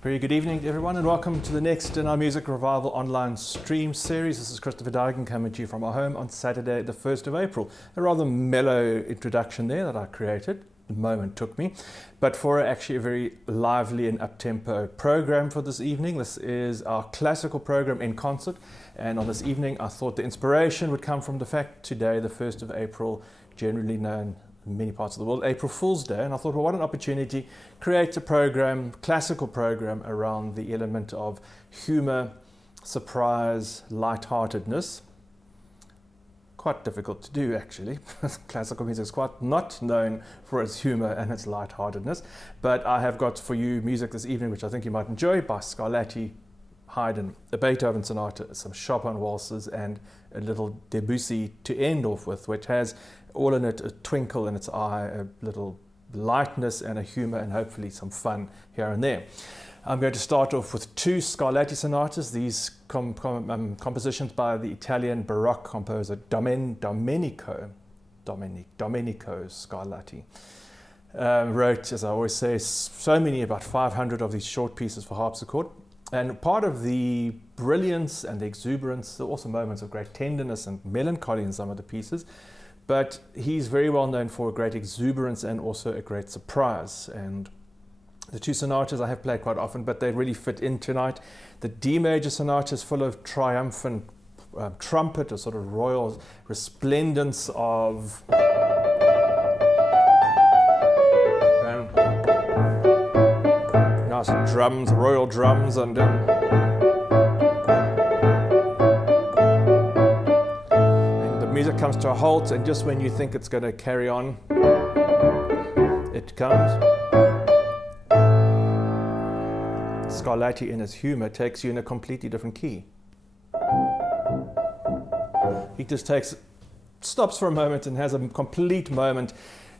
Very good evening, everyone, and welcome to the next in our Music Revival online stream series. This is Christopher Dygan coming to you from our home on Saturday, the 1st of April. A rather mellow introduction there that I created. The moment took me. But for actually a very lively and up-tempo program for this evening. This is our classical program in concert. And on this evening, I thought the inspiration would come from the fact today, the 1st of April, generally known in many parts of the world, April Fool's Day. And I thought, well, what an opportunity, create a program, classical program around the element of humor, surprise, lightheartedness. Quite difficult to do, actually. Classical music is quite not known for its humor and its lightheartedness. But I have got for you music this evening, which I think you might enjoy, by Scarlatti, Haydn, a Beethoven sonata, some Chopin waltzes, and a little Debussy to end off with, which has all in it a twinkle in its eye, a little lightness and a humor, and hopefully some fun here and there. I'm going to start off with two Scarlatti sonatas, these compositions by the Italian Baroque composer Domenico Scarlatti. Wrote, as I always say, so many, about 500 of these short pieces for harpsichord. And part of the brilliance and the exuberance, there are also moments of great tenderness and melancholy in some of the pieces, but he's very well known for a great exuberance and also a great surprise. And the two sonatas I have played quite often, but they really fit in tonight. The D major sonata is full of triumphant trumpet, a sort of royal resplendence of nice drums, royal drums, and the music comes to a halt, and just when you think it's going to carry on, it comes. Scarlatti, in his humor, takes you in a completely different key. He just stops for a moment and has a complete moment,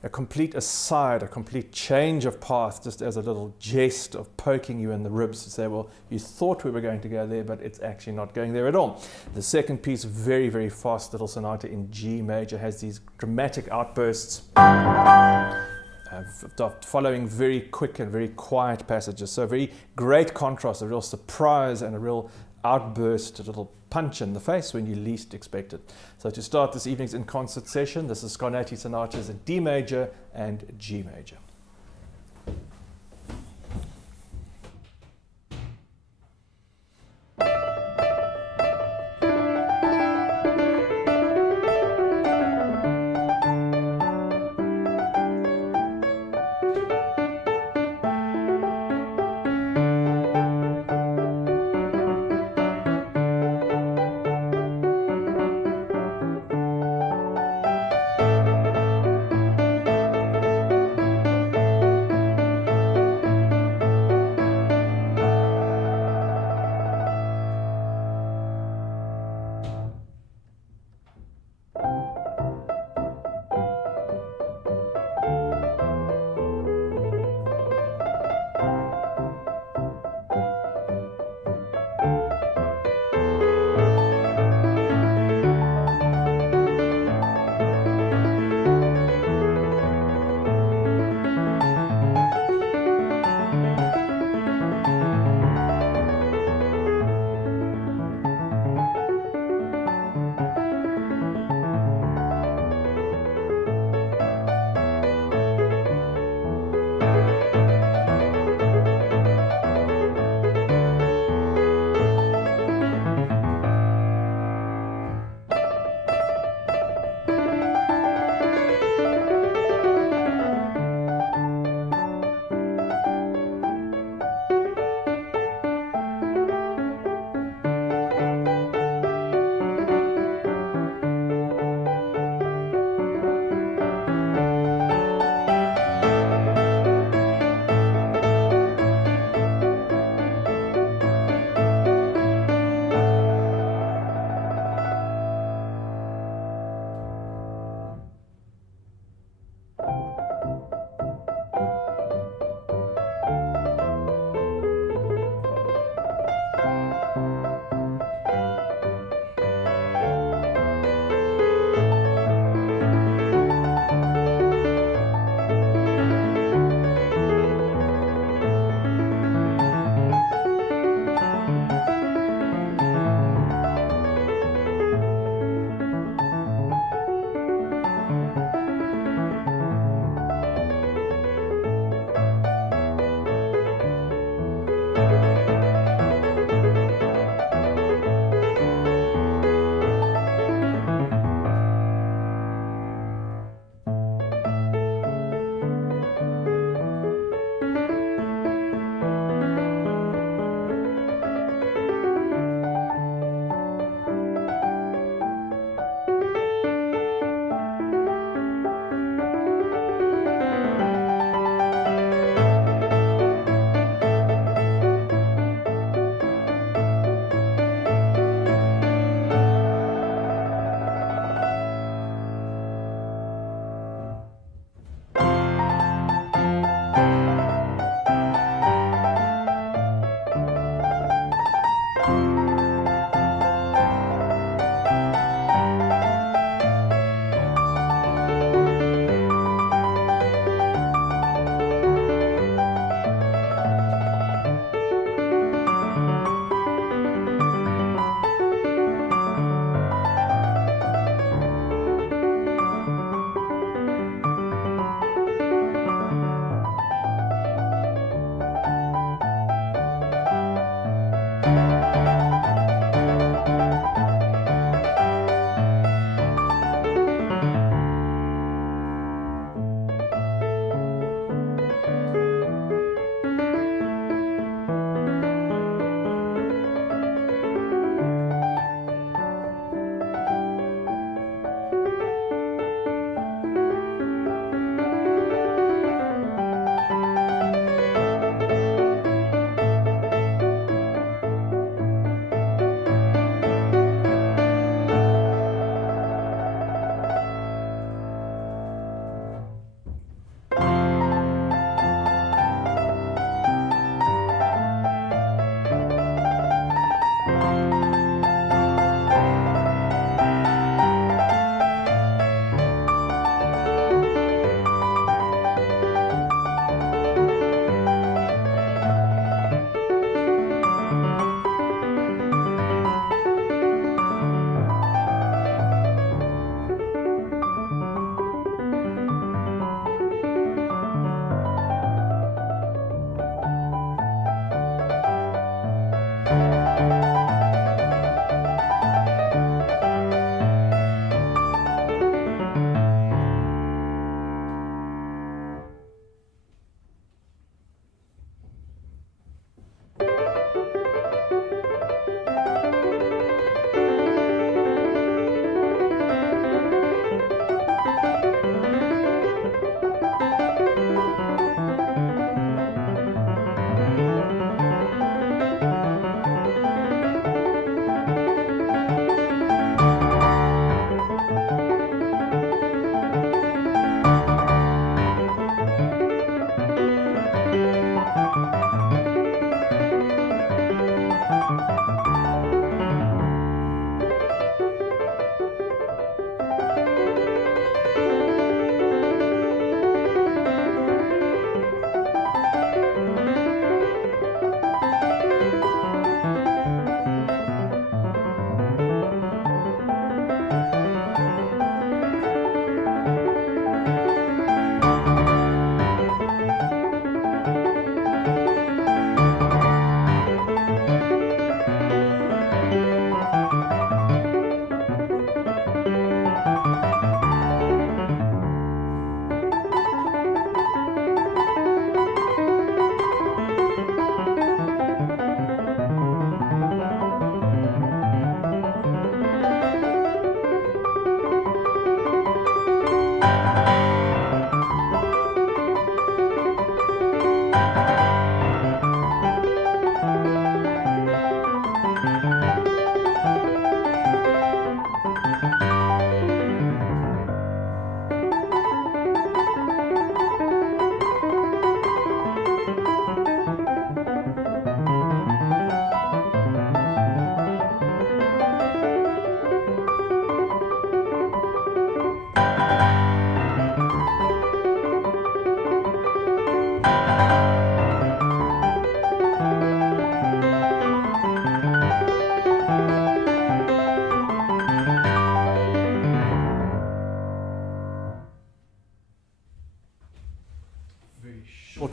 a complete aside, a complete change of path, just as a little jest of poking you in the ribs to say, well, you thought we were going to go there, but it's actually not going there at all. The second piece, very, very fast little sonata in G major, has these dramatic outbursts, following very quick and very quiet passages. So a very great contrast, a real surprise and a real outburst, a little punch in the face when you least expect it. So to start this evening's in concert session, this is Scarlatti sonatas in D major and G major.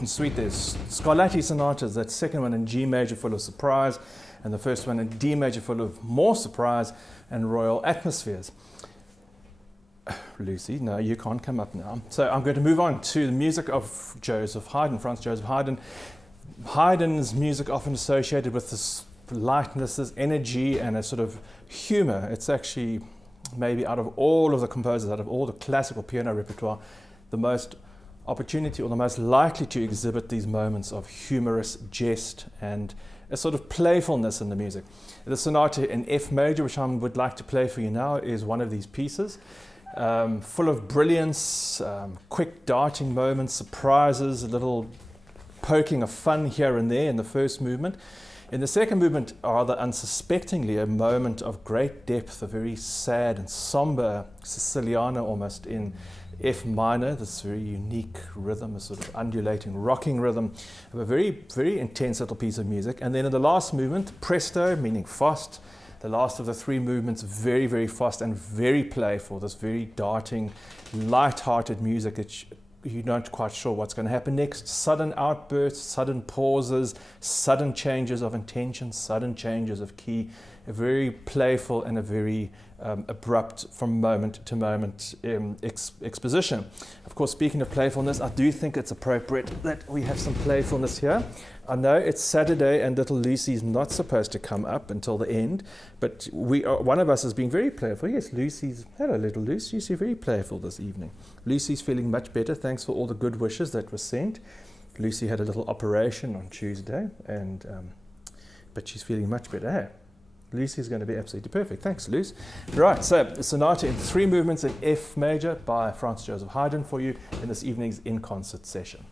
and suite. There's Scarlatti sonatas, that second one in G major full of surprise, and the first one in D major full of more surprise and royal atmospheres. Lucy, no, you can't come up now. So I'm going to move on to the music of Joseph Haydn, Franz Joseph Haydn. Haydn's music often associated with this lightness, this energy, and a sort of humor. It's actually maybe out of all of the composers, out of all the classical piano repertoire, the most opportunity or the most likely to exhibit these moments of humorous jest and a sort of playfulness in the music. The sonata in F major, which I would like to play for you now, is one of these pieces. Full of brilliance, quick darting moments, surprises, a little poking of fun here and there in the first movement. In the second movement, rather unsuspectingly, a moment of great depth, a very sad and somber Siciliana almost in F minor, this very unique rhythm, a sort of undulating, rocking rhythm of a very, very intense little piece of music. And then in the last movement, presto, meaning fast, the last of the three movements, very, very fast and very playful, this very darting, light-hearted music that you're not quite sure what's going to happen next. Sudden outbursts, sudden pauses, sudden changes of intention, sudden changes of key, a very playful and a very abrupt from moment to moment exposition. Of course, speaking of playfulness, I do think it's appropriate that we have some playfulness here. I know it's Saturday and little Lucy's not supposed to come up until the end, but one of us is being very playful. Yes, hello little Lucy, you're very playful this evening. Lucy's feeling much better, thanks for all the good wishes that were sent. Lucy had a little operation on Tuesday, but she's feeling much better. Hey, Lucy's going to be absolutely perfect. Thanks, Luce. Right, so the sonata in three movements in F major by Franz Joseph Haydn for you in this evening's In Concert session.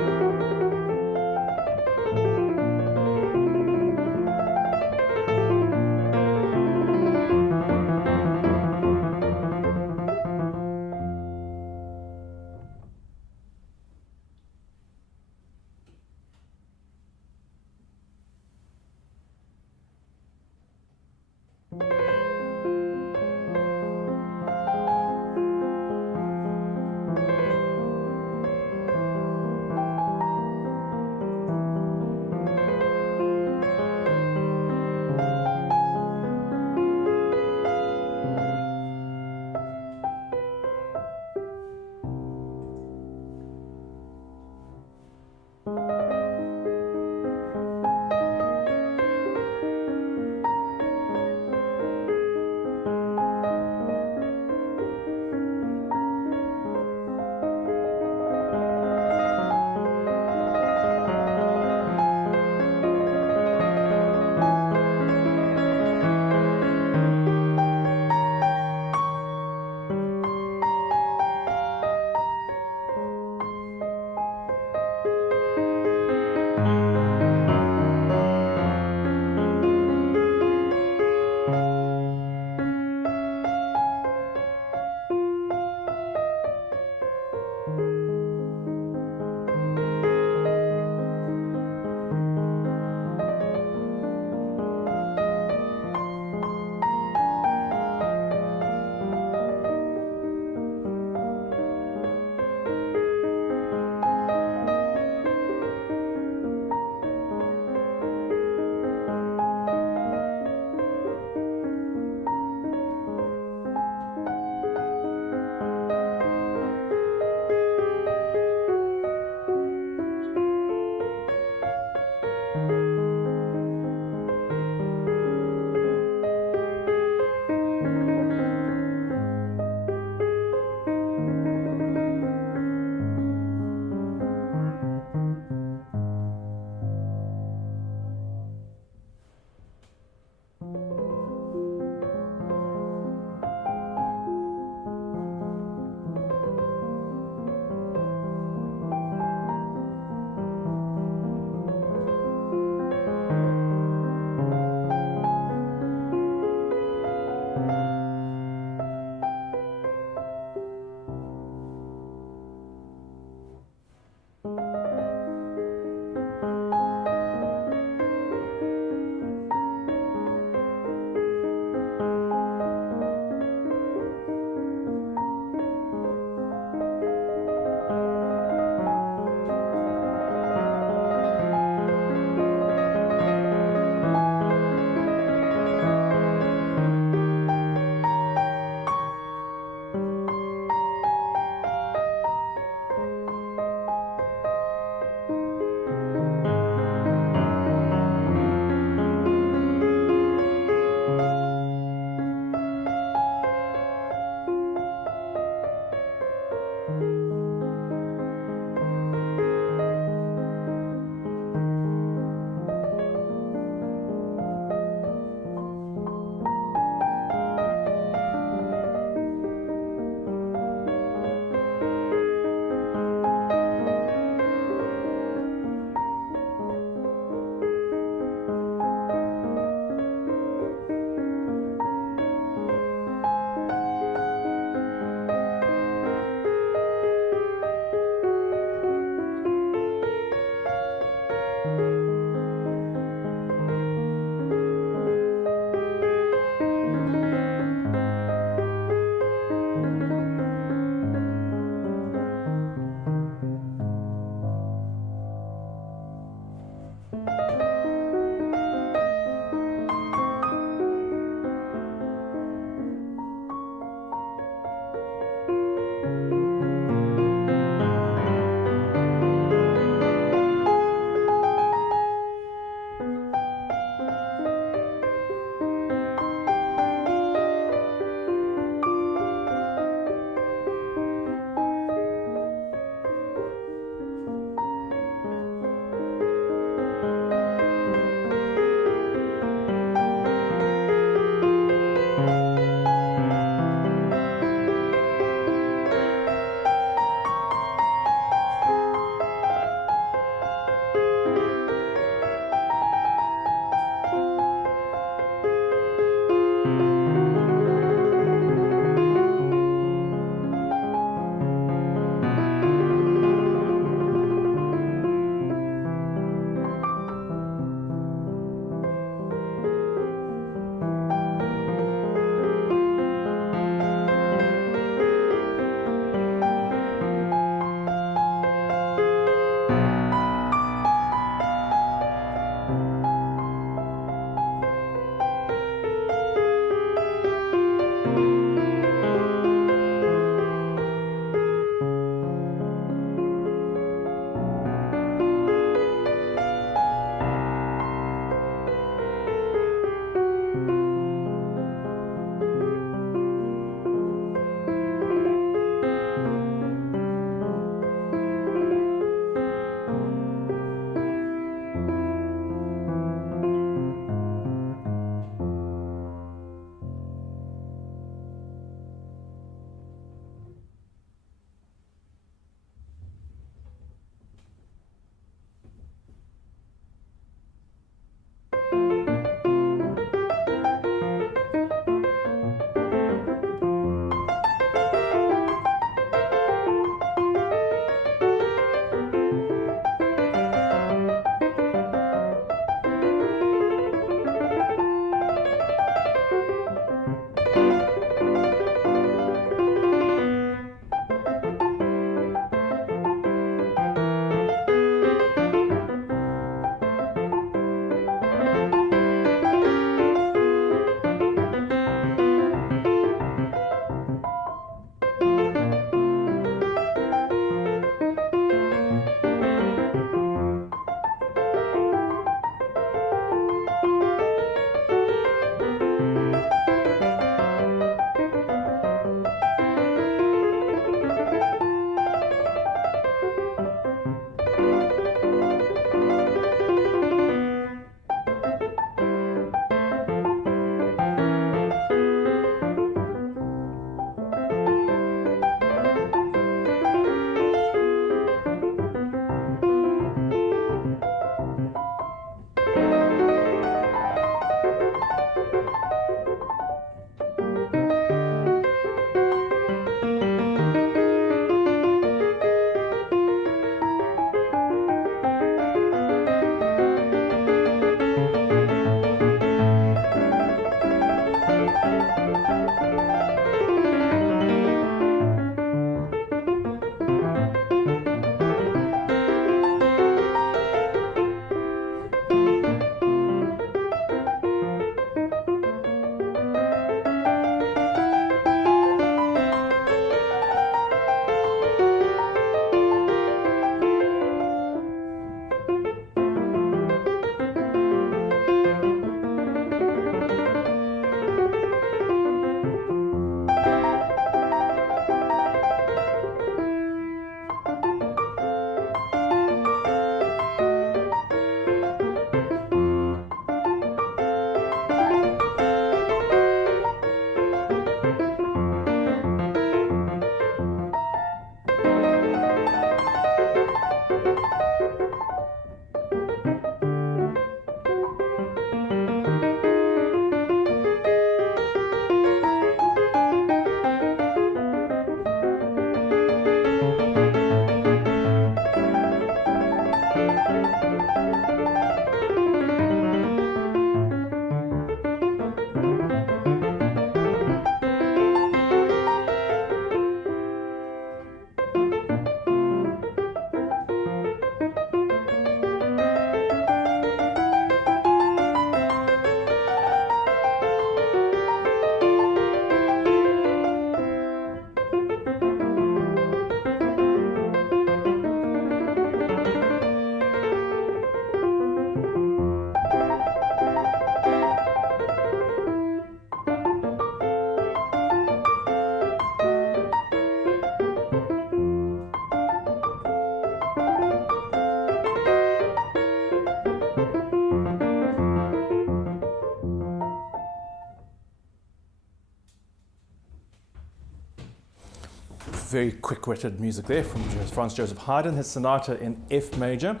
very quick-witted music there from Franz Joseph Haydn, his sonata in F major.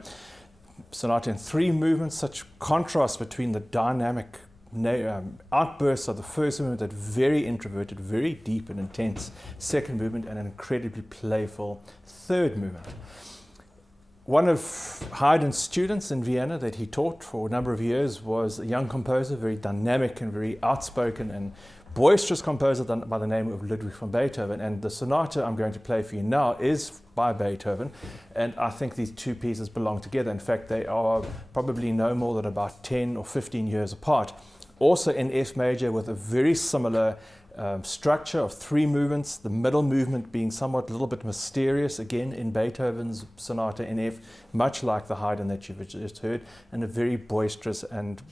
Sonata in 3 movements, such contrast between the dynamic outbursts of the first movement, that very introverted, very deep and intense second movement, and an incredibly playful third movement. One of Haydn's students in Vienna that he taught for a number of years was a young composer, very dynamic and very outspoken and boisterous composer by the name of Ludwig van Beethoven. And the sonata I'm going to play for you now is by Beethoven, and I think these two pieces belong together. In fact, they are probably no more than about 10 or 15 years apart. Also in F major, with a very similar structure of 3 movements, the middle movement being somewhat a little bit mysterious, again in Beethoven's sonata in F, much like the Haydn that you've just heard, and a very boisterous and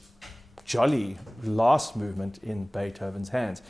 jolly last movement in Beethoven's hands.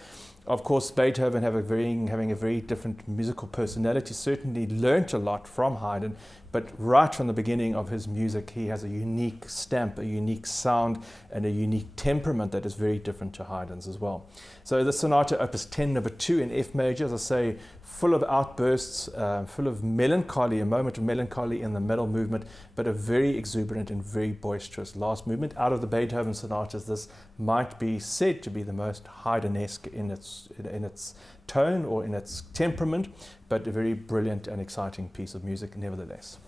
Of course, Beethoven having a very different musical personality, certainly learnt a lot from Haydn, but right from the beginning of his music, he has a unique stamp, a unique sound, and a unique temperament that is very different to Haydn's as well. So the sonata, opus 10, number 2 in F major, as I say, full of outbursts, full of melancholy, a moment of melancholy in the middle movement, but a very exuberant and very boisterous last movement. Out of the Beethoven sonatas, this might be said to be the most Haydnesque in its tone or in its temperament, but a very brilliant and exciting piece of music nevertheless.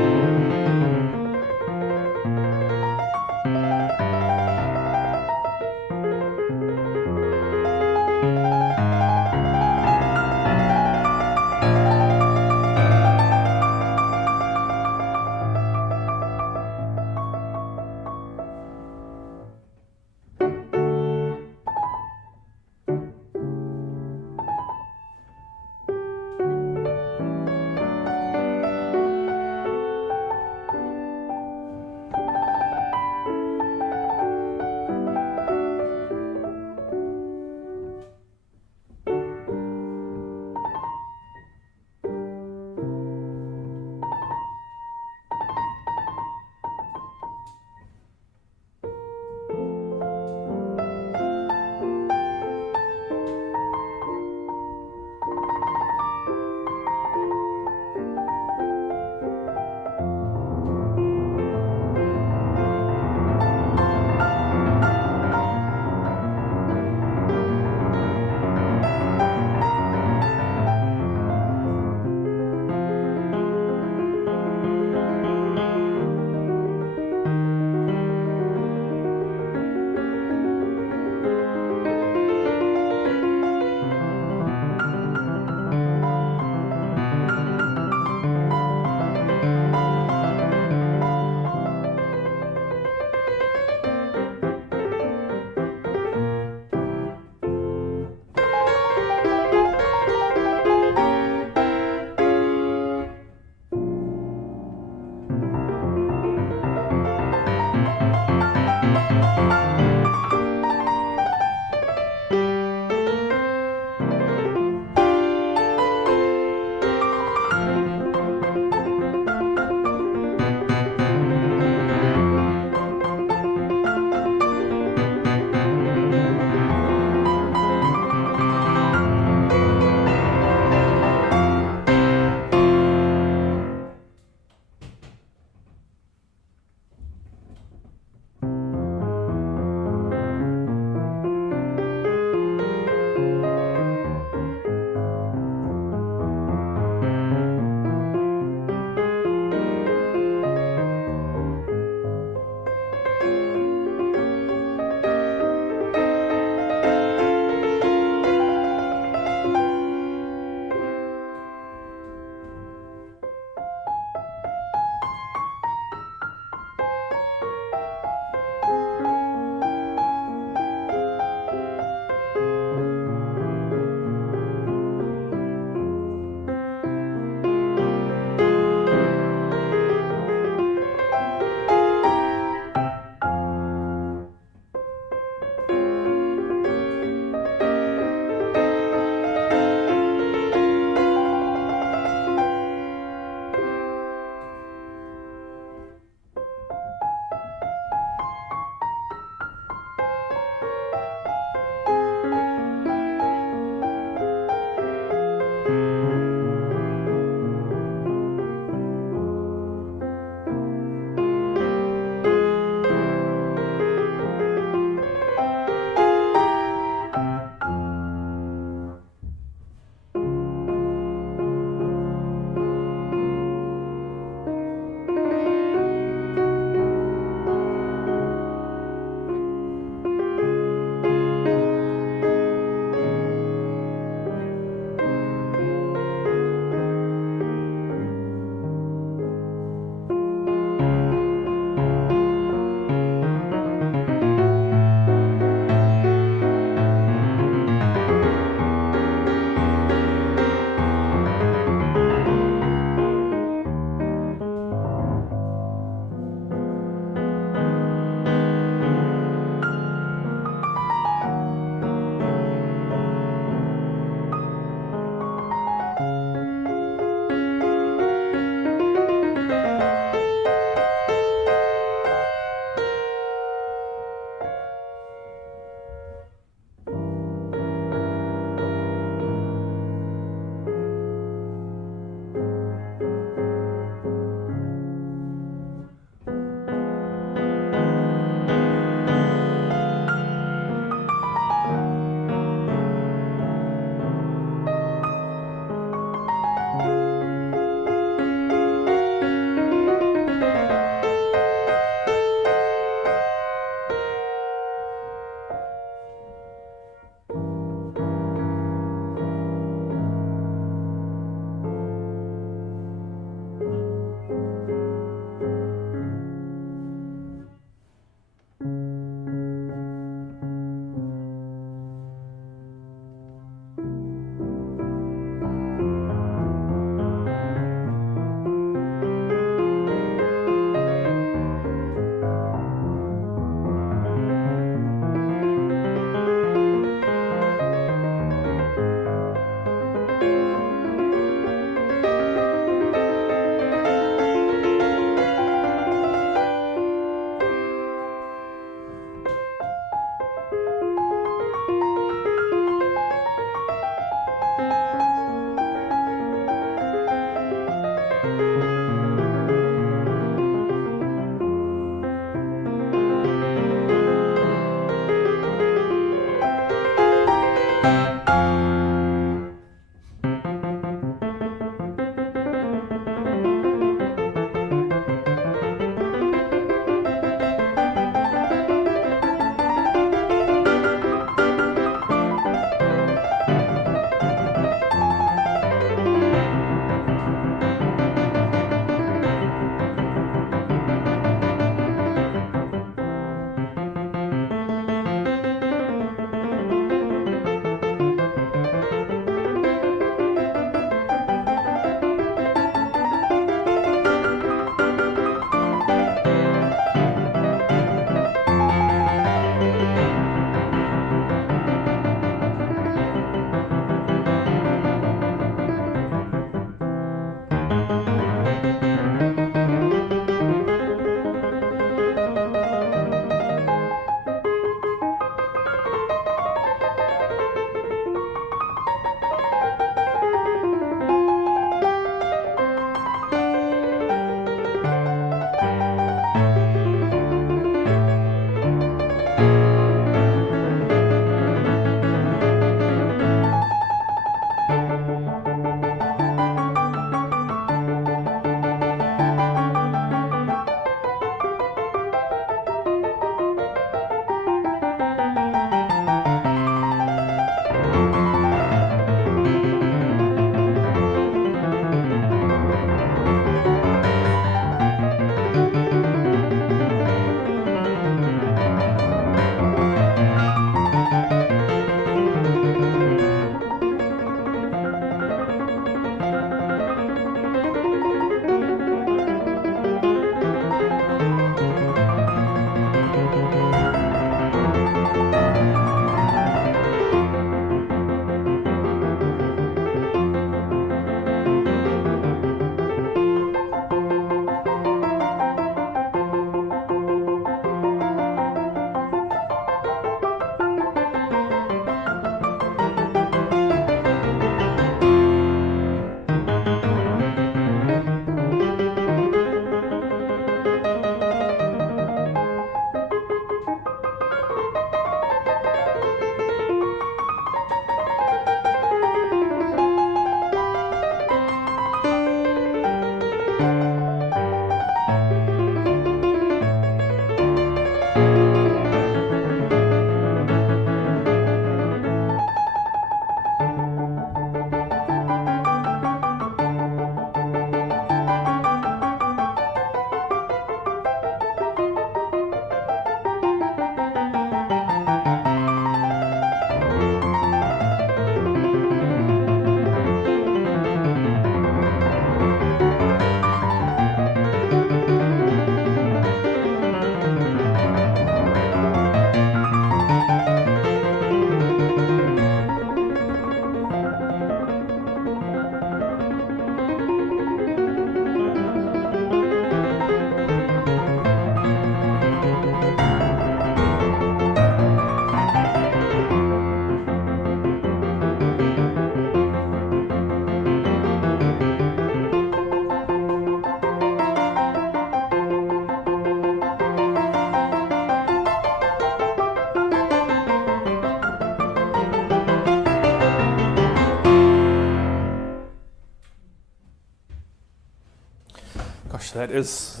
Gosh, that is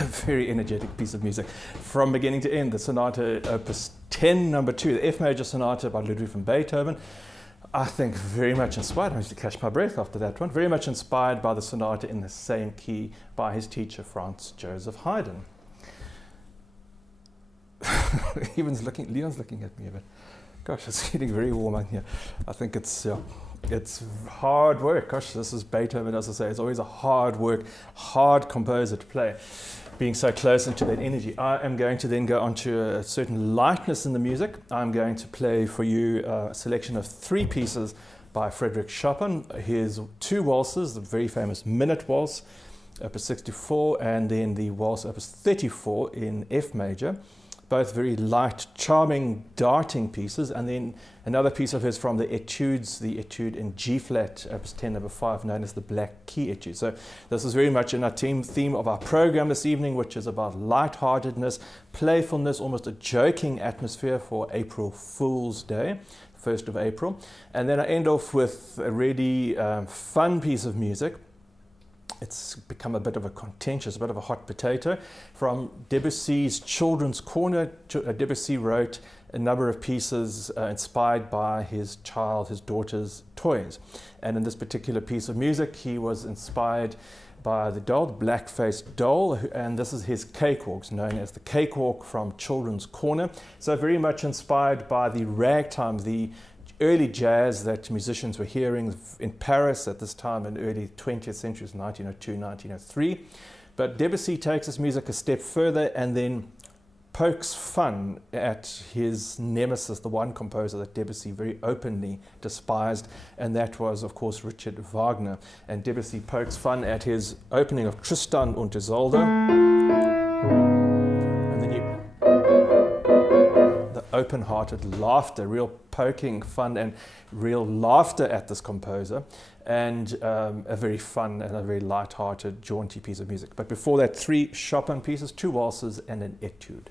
a very energetic piece of music. From beginning to end, the Sonata Opus 10, number 2, the F major sonata by Ludwig van Beethoven. I think very much inspired, I need to catch my breath after that one, very much inspired by the sonata in the same key by his teacher, Franz Joseph Haydn. Leon's looking at me a bit. Gosh, it's getting very warm in here. I think it's hard work. Gosh, this is Beethoven, as I say. It's always a hard work, hard composer to play, being so close into that energy. I am going to then go on to a certain lightness in the music. I'm going to play for you a selection of 3 pieces by Frédéric Chopin. His 2 waltzes, the very famous Minute Waltz, Opus 64, and then the Waltz Opus 34 in F major. Both very light, charming, darting pieces, and then another piece of his from the Etudes, the Etude in G-flat, Opus 10, number 5, known as the Black Key Etude. So this is very much in our theme of our program this evening, which is about lightheartedness, playfulness, almost a joking atmosphere for April Fool's Day, 1st of April. And then I end off with a really fun piece of music. It's become a bit of a contentious, a bit of a hot potato. From Debussy's Children's Corner, Debussy wrote a number of pieces inspired by his daughter's toys. And in this particular piece of music, he was inspired by the doll, the black-faced doll, and this is his cakewalks, known as the cakewalk from Children's Corner. So very much inspired by the ragtime, the early jazz that musicians were hearing in Paris at this time in early 20th century, 1902, 1903. But Debussy takes his music a step further and then pokes fun at his nemesis, the one composer that Debussy very openly despised, and that was, of course, Richard Wagner. And Debussy pokes fun at his opening of Tristan und Isolde. And then the open-hearted laughter, real poking fun and real laughter at this composer, and a very fun and a very light-hearted, jaunty piece of music. But before that, 3 Chopin pieces, 2 waltzes and an etude.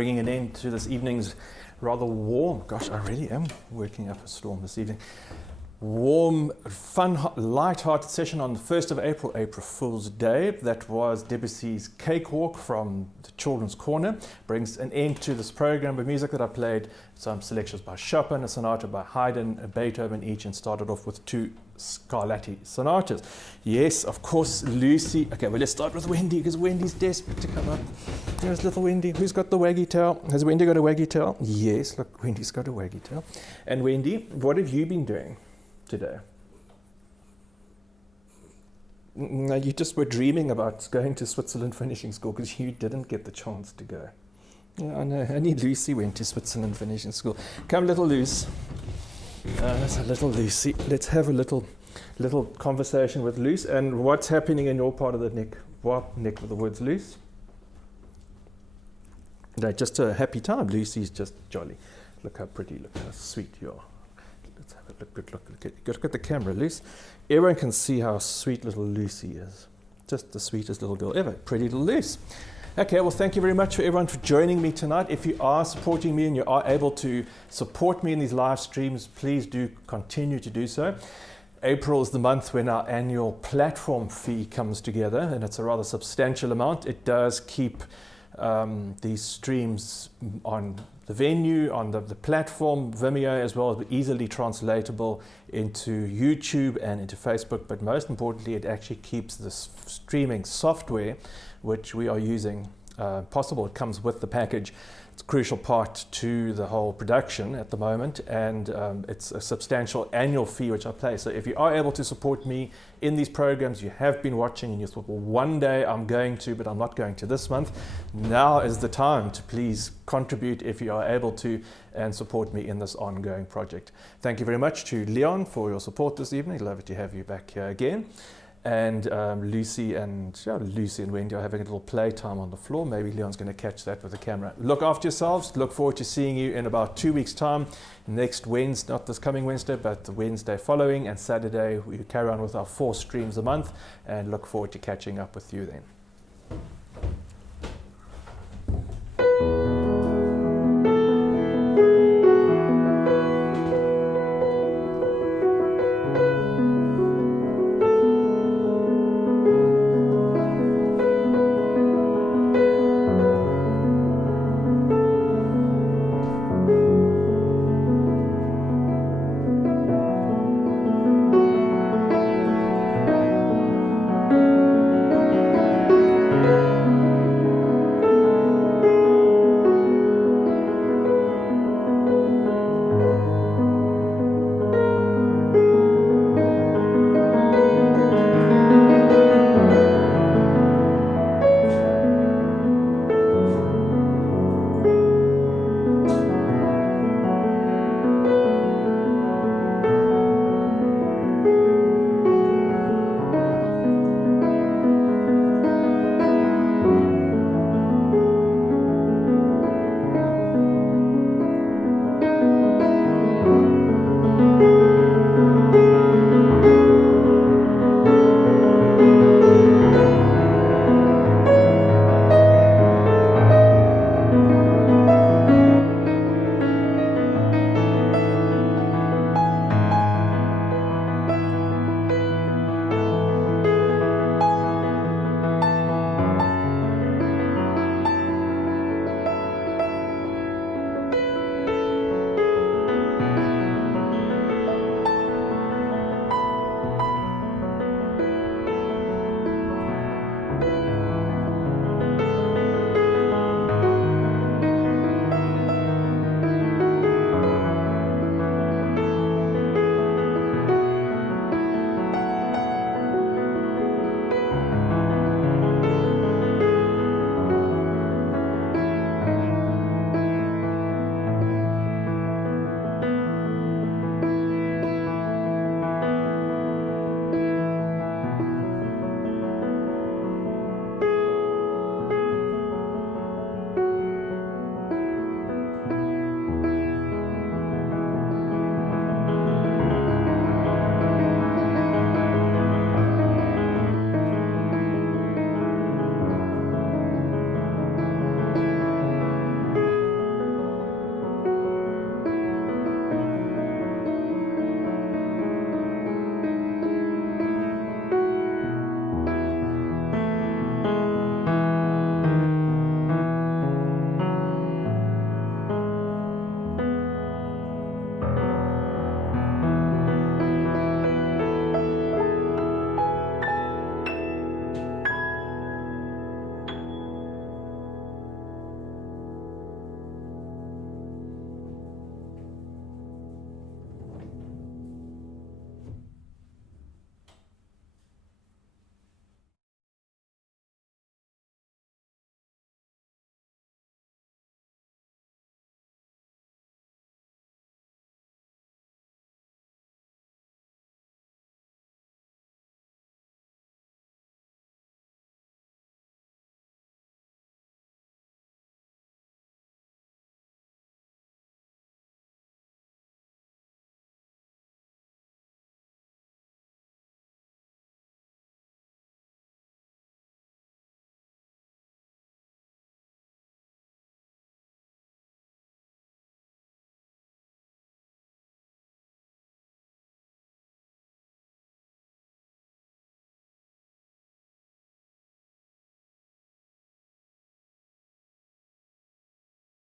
bringing an end to this evening's rather warm, gosh, I really am working up a storm this evening, warm, fun, light-hearted session on the 1st of April, April Fool's Day. That was Debussy's Cakewalk from the Children's Corner. Brings an end to this program of music that I played some selections by Chopin, a sonata by Haydn, a Beethoven each, and started off with 2 Scarlatti sonatas. Yes, of course, Lucy. Okay, well, let's start with Wendy, because Wendy's desperate to come up. There's little Wendy. Who's got the waggy tail? Has Wendy got a waggy tail? Yes, look, Wendy's got a waggy tail. And Wendy, what have you been doing today? No, you just were dreaming about going to Switzerland finishing school because you didn't get the chance to go. Yeah, I know, only Lucy went to Switzerland finishing school. Come, little Lucy. That's a little Lucy. Let's have a little conversation with Lucy. And what's happening in your part of the neck? What neck with the words Lucy? No, just a happy time. Lucy's just jolly. Look how pretty, look how sweet you are. Let's have a look at the camera, Lucy. Everyone can see how sweet little Lucy is. Just the sweetest little girl ever. Pretty little Lucy. Okay, well, thank you very much for everyone for joining me tonight. If you are supporting me and you are able to support me in these live streams, please do continue to do so. April is the month when our annual platform fee comes together, and it's a rather substantial amount. It does keep these streams on the venue, on the platform, Vimeo, as well as easily translatable into YouTube and into Facebook. But most importantly, it actually keeps the streaming software, which we are using, possible. It comes with the package. It's a crucial part to the whole production at the moment, and it's a substantial annual fee which I pay. So if you are able to support me in these programs, you have been watching and you thought, well, one day I'm going to, but I'm not going to this month. Now is the time to please contribute if you are able to and support me in this ongoing project. Thank you very much to Leon for your support this evening. Love to have you back here again. And Lucy and Wendy are having a little playtime on the floor. Maybe Leon's going to catch that with the camera. Look after yourselves. Look forward to seeing you in about 2 weeks' time. Next Wednesday, not this coming Wednesday, but the Wednesday following, and Saturday we carry on with our 4 streams a month, and look forward to catching up with you then.